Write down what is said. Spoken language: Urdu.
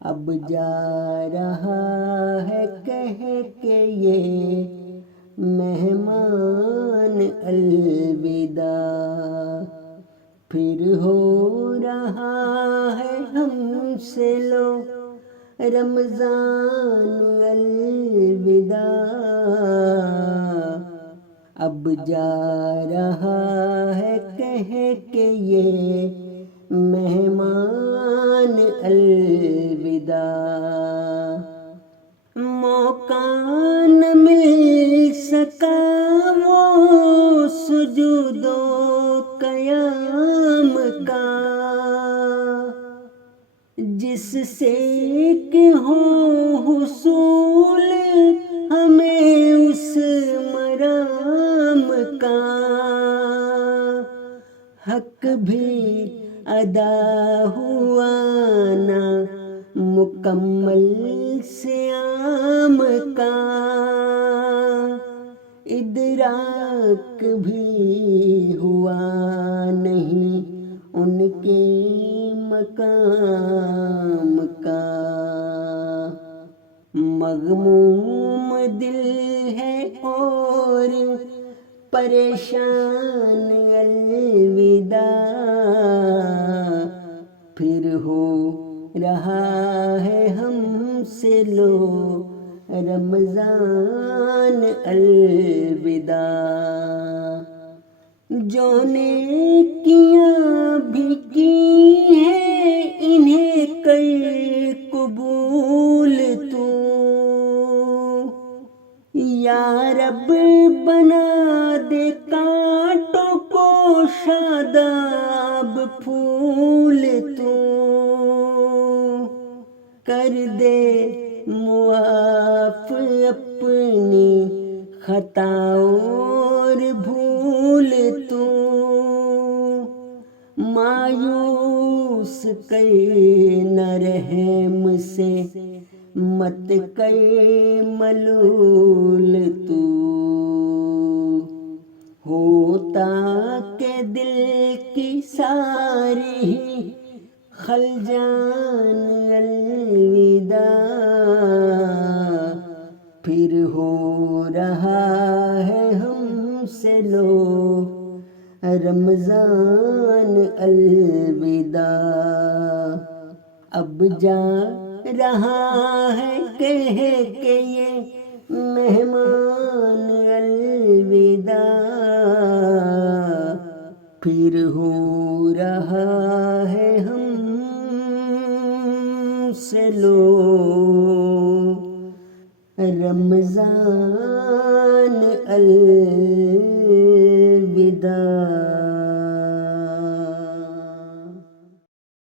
اب جا رہا ہے کہہ کے یہ مہمان الوداع، پھر ہو رہا ہے ہم سے لو رمضان الوداع، اب جا رہا ہے کہہ کے یہ مہمان الوداع، موقع نہ مل سکا وہ سجود و قیام کا، جس سے کہ ہو حصول ہمیں اس مرام کا، حق بھی ادا ہوا نہ مکمل صیام کا، ادراک بھی ہوا نہیں ان کے مقام کا، مغموم دل ہے اور پریشان الوداع، پھر ہو رہا ہے ہم سے لو رمضان الوداع، جو نیکیاں بھی کی ہیں انہیں کر قبول تو، یا رب بنا دے کانٹوں کو شاداب پھول تو، کر دے معاف اپنی خطا اور بھول تو، مایوس کر نہ رحم سے مت کر ملول تو، ہوتا کہ دل کی ساری خلجان الوداع، پھر ہو رہا ہے ہم سے لو رمضان الوداع، اب جا رہا ہے کہہ کے یہ مہمان الوداع، پھر ہو رہا ہے ہم سے لو رمضان الوداع۔